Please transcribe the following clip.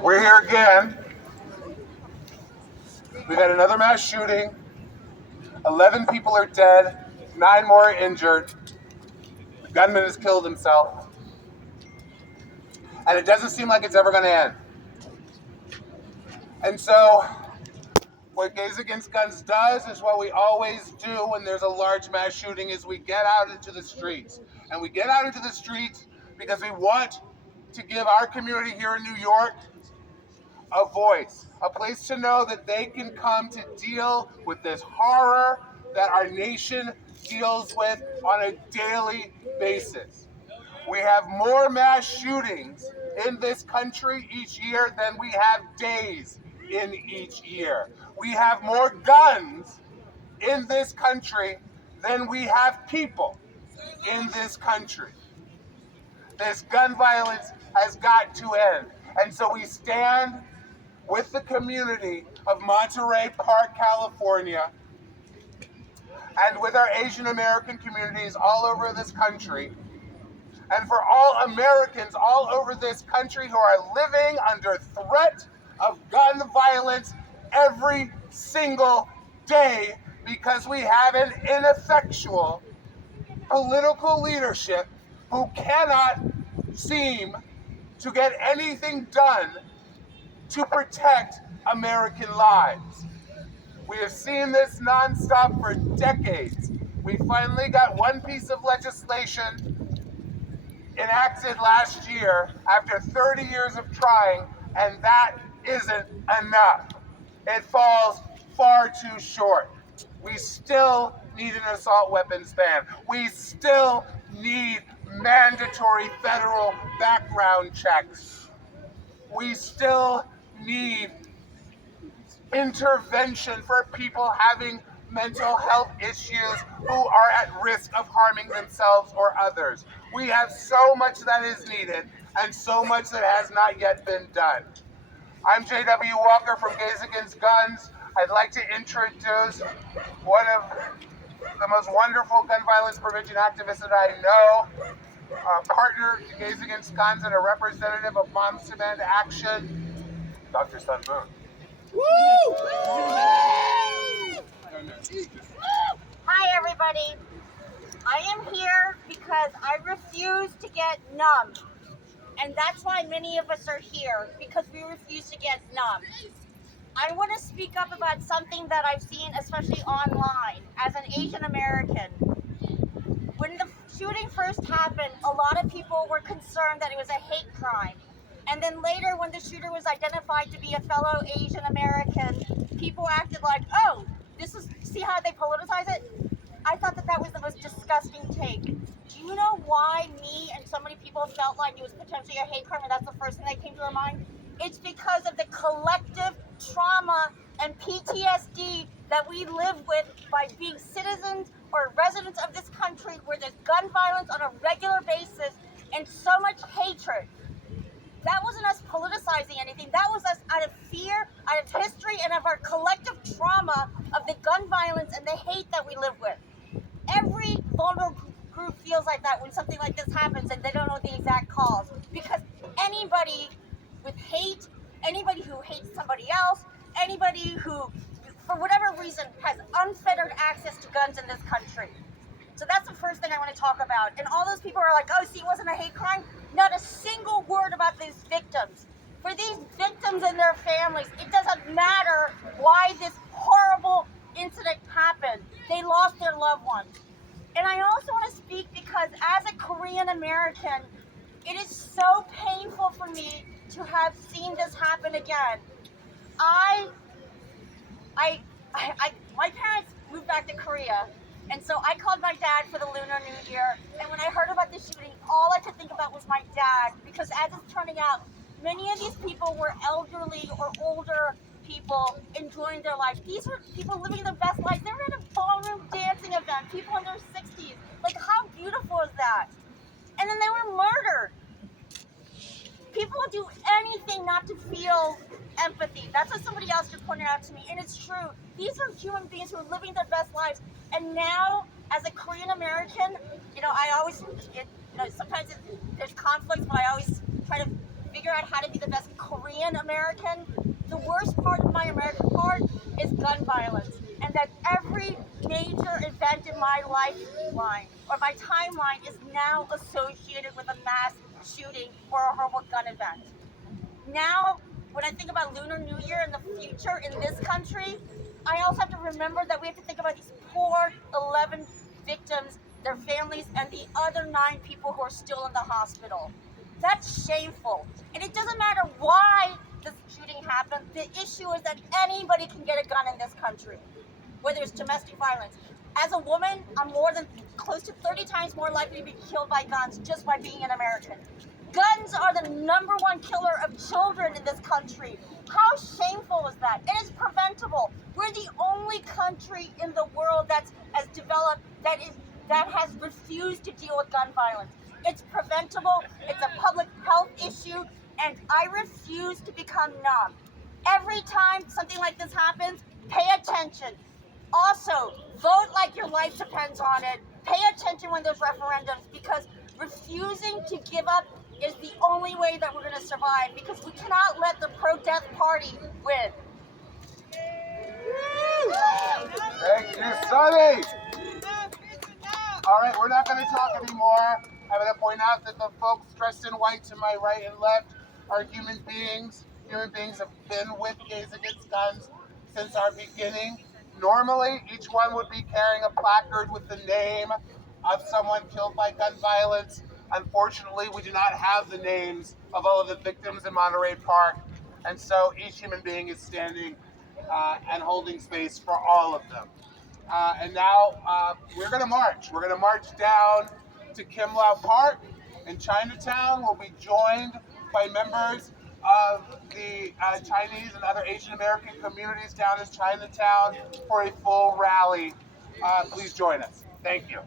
We're here again. We've had another mass shooting. 11 people are dead, 9 more are injured. The gunman has killed himself. And it doesn't seem like it's ever going to end. And so, what Gays Against Guns does is what we always do when there's a large mass shooting is we get out into the streets. And we get out into the streets because we want to give our community here in New York a voice, a place to know that they can come to deal with this horror that our nation deals with on a daily basis. We have more mass shootings in this country each year than we have days in each year. We have more guns in this country than we have people in this country. This gun violence has got to end. And so we stand with the community of Monterey Park, California, and with our Asian American communities all over this country, and for all Americans all over this country who are living under threat of gun violence every single day because we have an ineffectual political leadership who cannot seem to get anything done to protect American lives. We have seen this nonstop for decades. We finally got one piece of legislation enacted last year after 30 years of trying, and that isn't enough. It falls far too short. We still need an assault weapons ban. We still need mandatory federal background checks. We still need intervention for people having mental health issues who are at risk of harming themselves or others. We have so much that is needed and so much that has not yet been done. I'm J.W. Walker from Gays Against Guns. I'd like to introduce one of the most wonderful gun violence prevention activists that I know, a partner to Gays Against Guns and a representative of Moms Demand Action, Dr. Sun Moon. Woo! Hi, everybody. I am here because I refuse to get numb. And that's why many of us are here, because we refuse to get numb. I want to speak up about something that I've seen, especially online, as an Asian American. When the shooting first happened, a lot of people were concerned that it was a hate crime. And then later, when the shooter was identified to be a fellow Asian American, people acted like, oh, see how they politicize it? I thought that was the most disgusting take. Do you know why me and so many people felt like it was potentially a hate crime and that's the first thing that came to our mind? It's because of the collective trauma and PTSD that we live with by being citizens or residents of this country where there's gun violence on a regular basis and so much hatred. That wasn't us politicizing anything. That was us out of fear, out of history, and of our collective trauma of the gun violence and the hate that we live with. Every vulnerable group feels like that when something like this happens and they don't know the exact cause. Because anybody with hate, anybody who hates somebody else, anybody who, for whatever reason, has unfettered access to guns in this country. So that's the first thing I want to talk about. And all those people are like, oh, see, it wasn't a hate crime. Not a single word about these victims. For these victims and their families, it doesn't matter why this horrible incident happened. They lost their loved ones. And I also want to speak because as a Korean American, it is so painful for me to have seen this happen again. My parents moved back to Korea. And so I called my dad for the Lunar New Year, and when I heard about the shooting, all I could think about was my dad, because as it's turning out, many of these people were elderly or older people enjoying their life. These were people living their best lives. They were at a ballroom dancing event, people in their 60s. Like, how beautiful is that? And then they were murdered. People will do anything not to feel empathy. That's what somebody else just pointed out to me, and it's true. These are human beings who are living their best lives. And now, as a Korean American, I always, sometimes there's conflicts, but I always try to figure out how to be the best Korean American. The worst part of my American part is gun violence, and that every major event in my lifeline or my timeline is now associated with a mass shooting or a horrible gun event. Now, when I think about Lunar New Year in the future in this country, I also have to remember that we have to think about these poor 11 victims, their families, and the other 9 people who are still in the hospital. That's shameful. And it doesn't matter why this shooting happened. The issue is that anybody can get a gun in this country, whether it's domestic violence. As a woman, I'm more than close to 30 times more likely to be killed by guns just by being an American. Guns are the #1 killer of children in this country. How shameful is that? It is preventable. We're the only country in the world that's as developed that has refused to deal with gun violence. It's preventable. It's a public health issue, and I refuse to become numb. Every time something like this happens, pay attention. Also, vote like your life depends on it. Pay attention when there's referendums, because refusing to give up is the only way that we're going to survive, because we cannot let the pro-death party win. Thank you, Sonny. All right, we're not going to talk anymore. I'm going to point out that the folks dressed in white to my right and left are human beings. Human beings have been with Gays Against Guns since our beginning. Normally, each one would be carrying a placard with the name of someone killed by gun violence. Unfortunately, we do not have the names of all of the victims in Monterey Park, and so each human being is standing and holding space for all of them. And now we're going to march. We're going to march down to Kim Lau Park in Chinatown. We'll be joined by members of the Chinese and other Asian American communities down in Chinatown for a full rally. Please join us. Thank you.